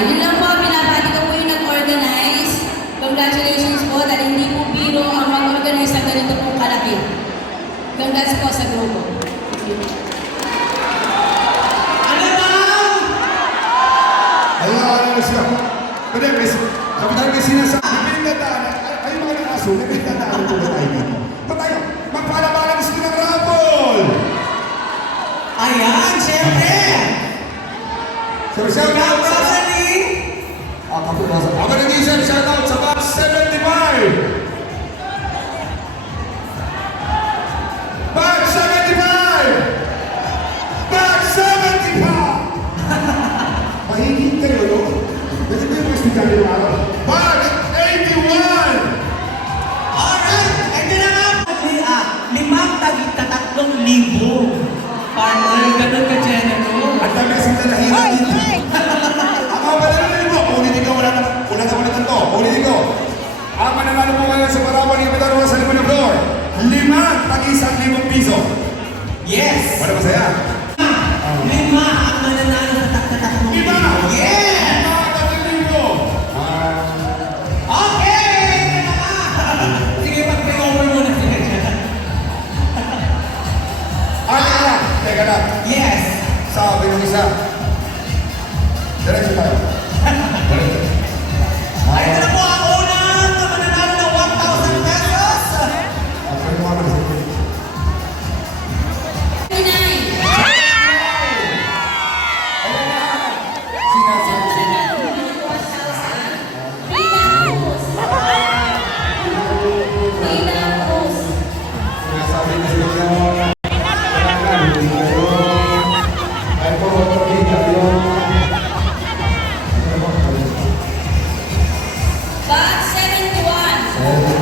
Yun lang po, binabati ko po yung nag-organize. Congratulations po dahil hindi po biro ang mag-organize ng ganito pong kalaki. Congrats po sa grupo. Ano lang? Ayun, let's go. Pero, kapitan may sinasabi, may pinagdadaan, ay mga nakaso, may pinagdadaan po ba tayo dito? Pa tayo, magpalabalan gusto ng raffle! Ayan, syempre! So, shout out sa... Rosalie! Ako na din sir, shout out sa box 75! Box 75! Box 75! Mahigit kayo, no? Pwede ba yung mastigyan yung araw? Box 81! Alright! Ito na nga! Limang tagit na 3,000. Partner, ganun ka, Jennifer. At dami kasing talahira dito. Ako, mananalo mo. Ulitin ko, wala ka ulitan ko. Ulitin ko. Ang mananalo mo ngayon sa Parawan ni Pedro sa limang floor. 5 pag-1,000 piso. Yes! Wala masaya? 5 ang mananalo sa takta-tatlong 5! Yes! 5,000! Okay! Sige, pag-pay-over mo na sila dyan. Teka lang. Yes! Sabi ng isa. Diretso tayo. Ay, ito na po ang unang mananalo ng 1,000 pesos! Ano mo naman sa 39. sinasabi na sa inyo. Kailangan, hindi kayo. Ay po, hindi kayo. Box 71.